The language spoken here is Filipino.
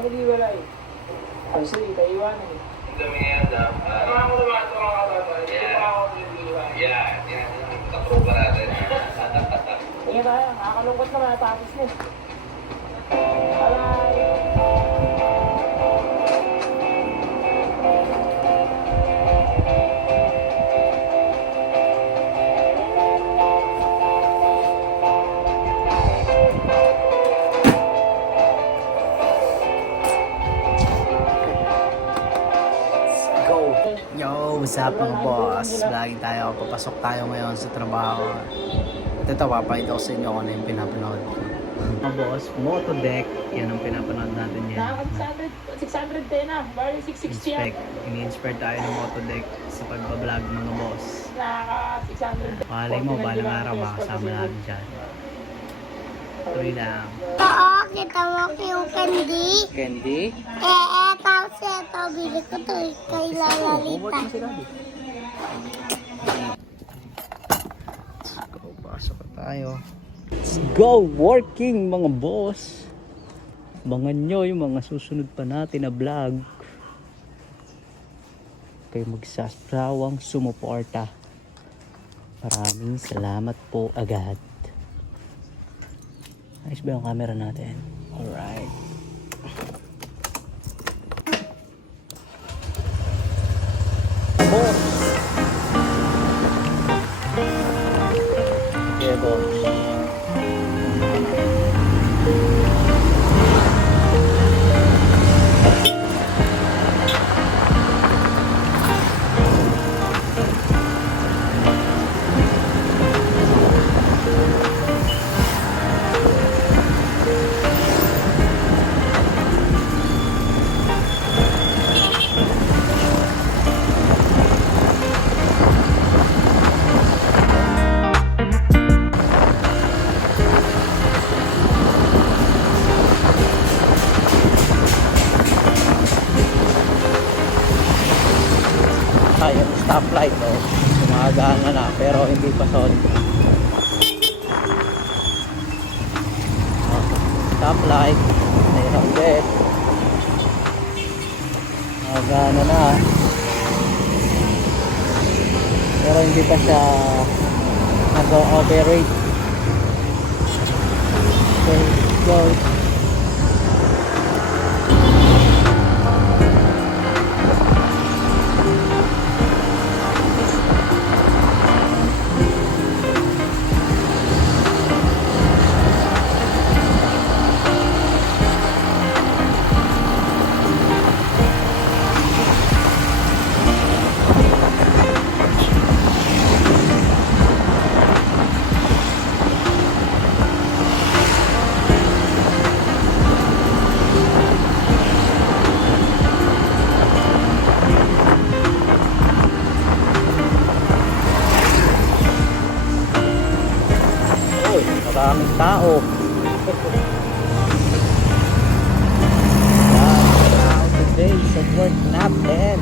naghiwalay. Kasi kaiwanan eh. Tingnan tayo, nakakalungkot naman natapos na eh. Yo, what's up mga boss? Vlogging tayo. Papasok tayo ngayon sa trabaho. At ito, papakita ko sa inyo kung ano yung pinapanood ko. Mga boss, Motodeck. Yan ang pinapanood natin yan. Nakaka 610 na. Bali 660 yan. Ini-inspire tayo ng Motodeck sa pagbablog mga boss. Nakaka 600. Malay mo, balang araw makasama natin dyan. Tuloy lang. Oo, kita mo yung candy. Candy? Tapos ito, bili ko to kay Lalalita. Let's go, pasok na tayo. Let's go, working mga boss. Abangan nyo yung mga susunod pa natin na vlog. Kayo magsasawang sumuporta. Maraming salamat po agad. Ayos ba yung camera natin? Alright. Boss! Yeah, boss. Ay, yung stoplight oh. Sumagaan na pero hindi pa solid. Oh, stoplight. Ayun ulit. Sumagaan na. Pero hindi pa siya nag-operate. Okay, go. Maraming tao. Tao today sa work natin.